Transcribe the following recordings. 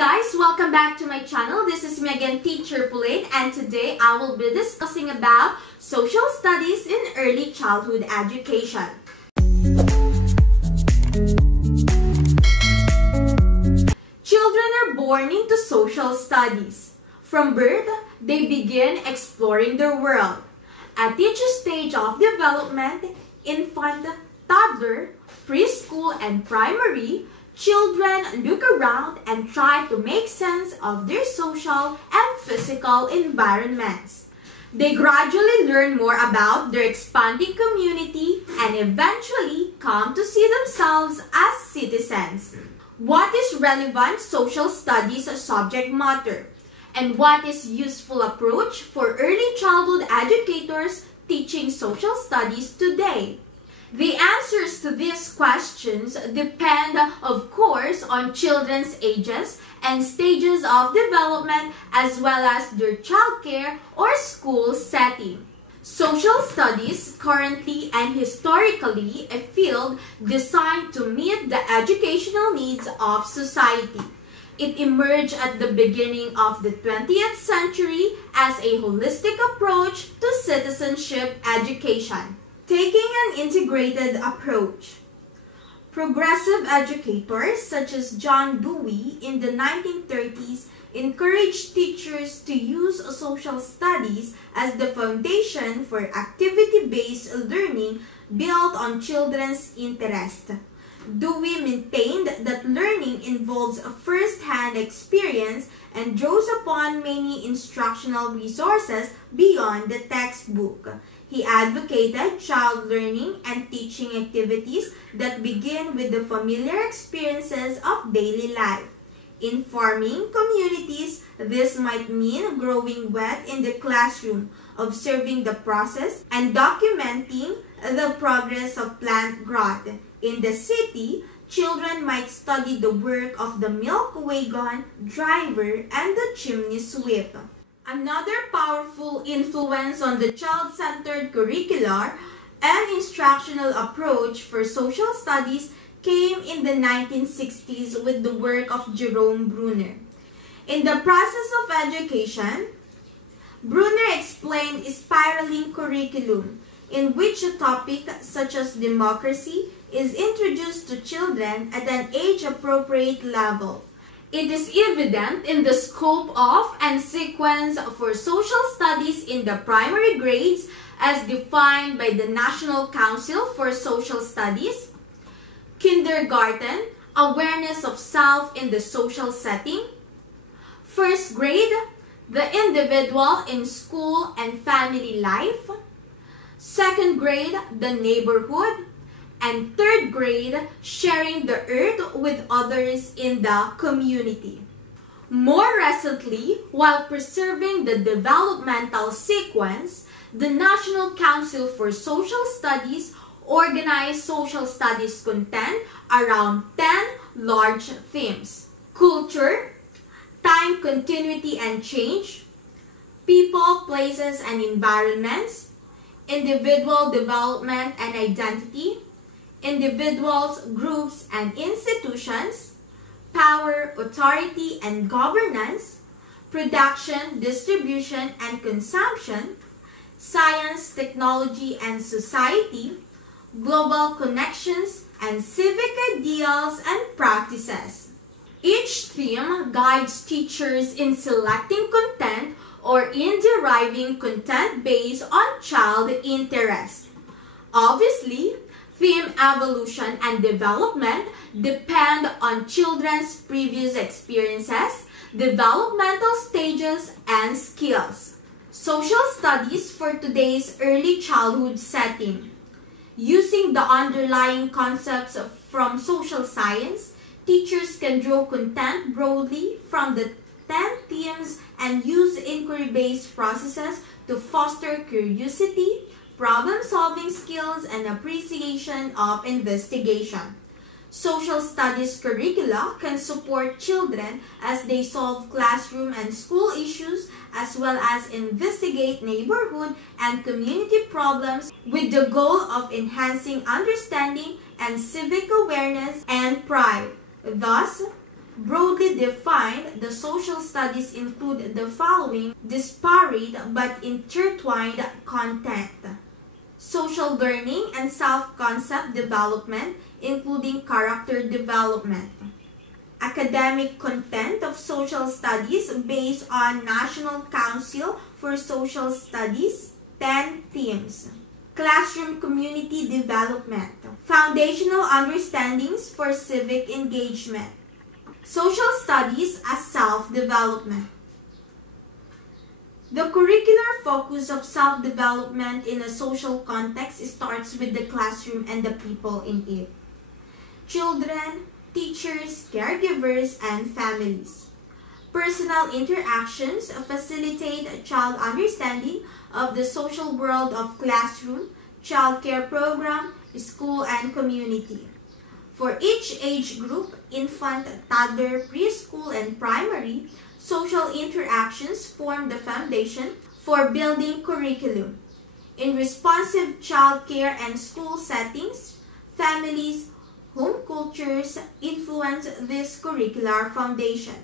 guys, welcome back to my channel. This is me again, Teacher Pauline, and today I will be discussing about social studies in early childhood education. Children are born into social studies. From birth, they begin exploring their world. At each stage of development, infant, toddler, preschool, and primary, children look around and try to make sense of their social and physical environments. They gradually learn more about their expanding community and eventually come to see themselves as citizens. What is relevant social studies subject matter? And what is useful approach for early childhood educators teaching social studies today? The answers to these questions depend, of course, on children's ages and stages of development as well as their childcare or school setting. Social studies, currently and historically, a field designed to meet the educational needs of society. It emerged at the beginning of the 20th century as a holistic approach to citizenship education, taking an integrated approach. Progressive educators such as John Dewey in the 1930s encouraged teachers to use social studies as the foundation for activity-based learning built on children's interest. Dewey maintained that learning involves a first-hand experience and draws upon many instructional resources beyond the textbook. He advocated child learning and teaching activities that begin with the familiar experiences of daily life. In farming communities, this might mean growing wheat in the classroom, observing the process, and documenting the progress of plant growth. In the city, children might study the work of the milk wagon driver and the chimney sweep. Another powerful influence on the child-centered curricular and instructional approach for social studies came in the 1960s with the work of Jerome Bruner. In the process of education, Bruner explained a spiraling curriculum in which a topic such as democracy is introduced to children at an age-appropriate level. It is evident in the scope of and sequence for social studies in the primary grades as defined by the National Council for Social Studies. Kindergarten, awareness of self in the social setting. First grade, the individual in school and family life. Second grade, the neighborhood. And third grade, sharing the earth with others in the community. More recently, while preserving the developmental sequence, the National Council for Social Studies organized social studies content around 10 large themes: culture, time continuity and change, people, places and environments, individual development and identity, individuals, groups, and institutions, power, authority, and governance, production, distribution, and consumption, science, technology, and society, global connections, and civic ideals and practices. Each theme guides teachers in selecting content or in deriving content based on child interest. Obviously, theme evolution and development depend on children's previous experiences, developmental stages, and skills. Social studies for today's early childhood setting. Using the underlying concepts from social science, teachers can draw content broadly from the 10 themes and use inquiry-based processes to foster curiosity, problem-solving skills, and appreciation of investigation. Social studies curricula can support children as they solve classroom and school issues as well as investigate neighborhood and community problems with the goal of enhancing understanding and civic awareness and pride. Thus, Broadly defined, the social studies include the following disparate but intertwined content: social learning and self-concept development, including character development. Academic content of social studies based on National Council for Social Studies, 10 themes. Classroom community development. Foundational understandings for civic engagement. Social studies as self-development. The curricular focus of self-development in a social context starts with the classroom and the people in it. Children, teachers, caregivers, and families. Personal interactions facilitate child understanding of the social world of classroom, child care program, school, and community. For each age group, infant, toddler, preschool, and primary, social interactions form the foundation for building curriculum. In responsive child care and school settings, families, home cultures influence this curricular foundation.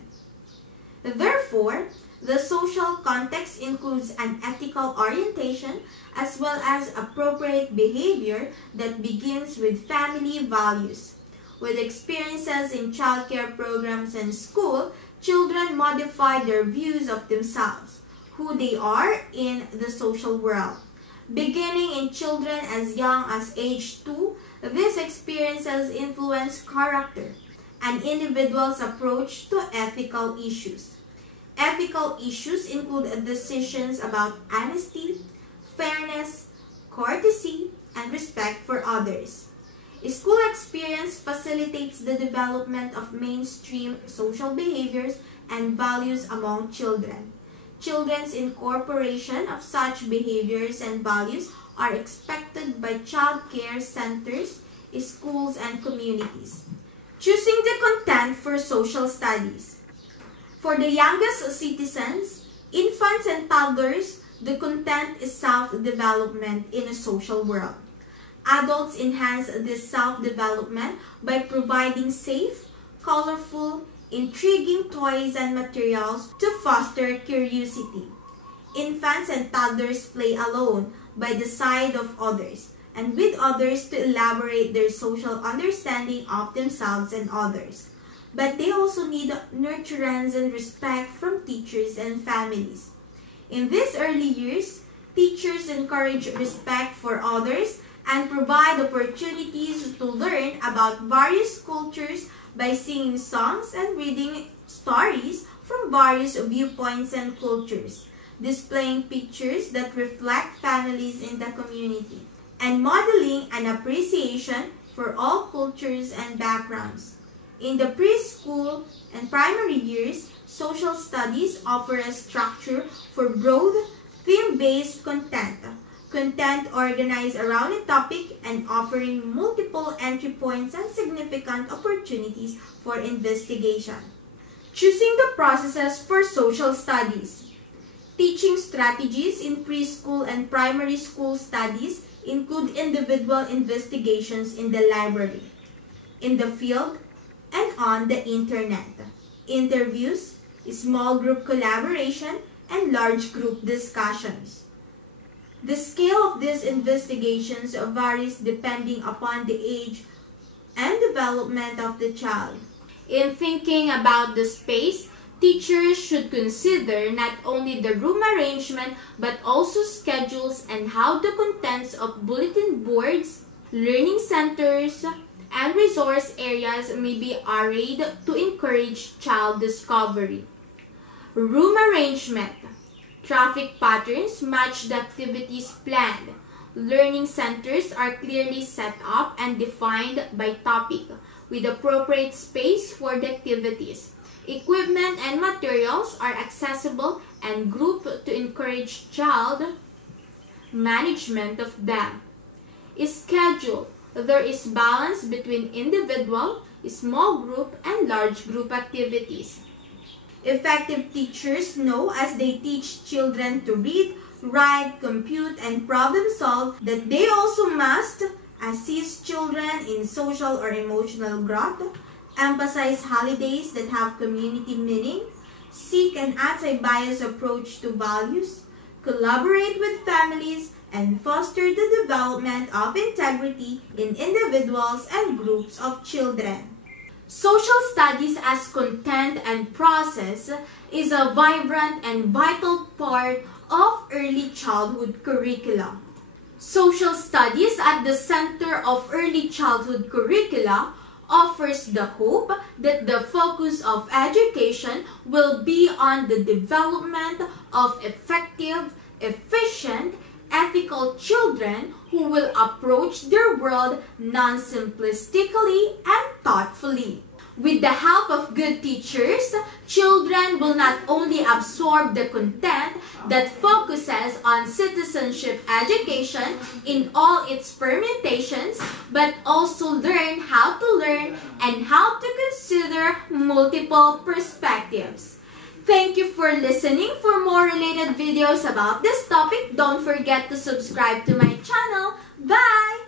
Therefore, the social context includes an ethical orientation as well as appropriate behavior that begins with family values. With experiences in child care programs and school, children modify their views of themselves, who they are in the social world. Beginning in children as young as age 2, these experiences influence character, an individual's approach to ethical issues. Ethical issues include decisions about honesty, fairness, courtesy, and respect for others. School experience facilitates the development of mainstream social behaviors and values among children. Children's incorporation of such behaviors and values are expected by child care centers, schools, and communities. Choosing the content for social studies. For the youngest citizens, infants and toddlers, the content is self-development in a social world. Adults enhance this self-development by providing safe, colorful, intriguing toys and materials to foster curiosity. Infants and toddlers play alone, by the side of others, and with others to elaborate their social understanding of themselves and others. But they also need nurturance and respect from teachers and families. In these early years, teachers encourage respect for others and provide opportunities to learn about various cultures by singing songs and reading stories from various viewpoints and cultures, displaying pictures that reflect families in the community, and modeling an appreciation for all cultures and backgrounds. In the preschool and primary years, social studies offer a structure for broad, theme-based content organized around a topic and offering multiple entry points and significant opportunities for investigation. Choosing the processes for social studies. Teaching strategies in preschool and primary school studies include individual investigations in the library, in the field, and on the internet, interviews, small group collaboration, and large group discussions. The scale of these investigations varies depending upon the age and development of the child. In thinking about the space, teachers should consider not only the room arrangement but also schedules and how the contents of bulletin boards, learning centers, and resource areas may be arrayed to encourage child discovery. Room arrangement. Traffic patterns match the activities planned. Learning centers are clearly set up and defined by topic, with appropriate space for the activities. Equipment and materials are accessible and grouped to encourage child management of them. Schedule. There is balance between individual, small group, and large group activities. Effective teachers know as they teach children to read, write, compute, and problem solve that they also must assist children in social or emotional growth, emphasize holidays that have community meaning, seek an anti-bias approach to values, collaborate with families, and foster the development of integrity in individuals and groups of children. Social studies as content and process is a vibrant and vital part of early childhood curricula. Social studies at the center of early childhood curricula offers the hope that the focus of education will be on the development of effective, efficient, ethical children who will approach their world non-simplistically and thoughtfully. With the help of good teachers, children will not only absorb the content that focuses on citizenship education in all its permutations, but also learn how to learn and how to consider multiple perspectives. Thank you for listening. For more related videos about this topic, don't forget to subscribe to my channel. Bye!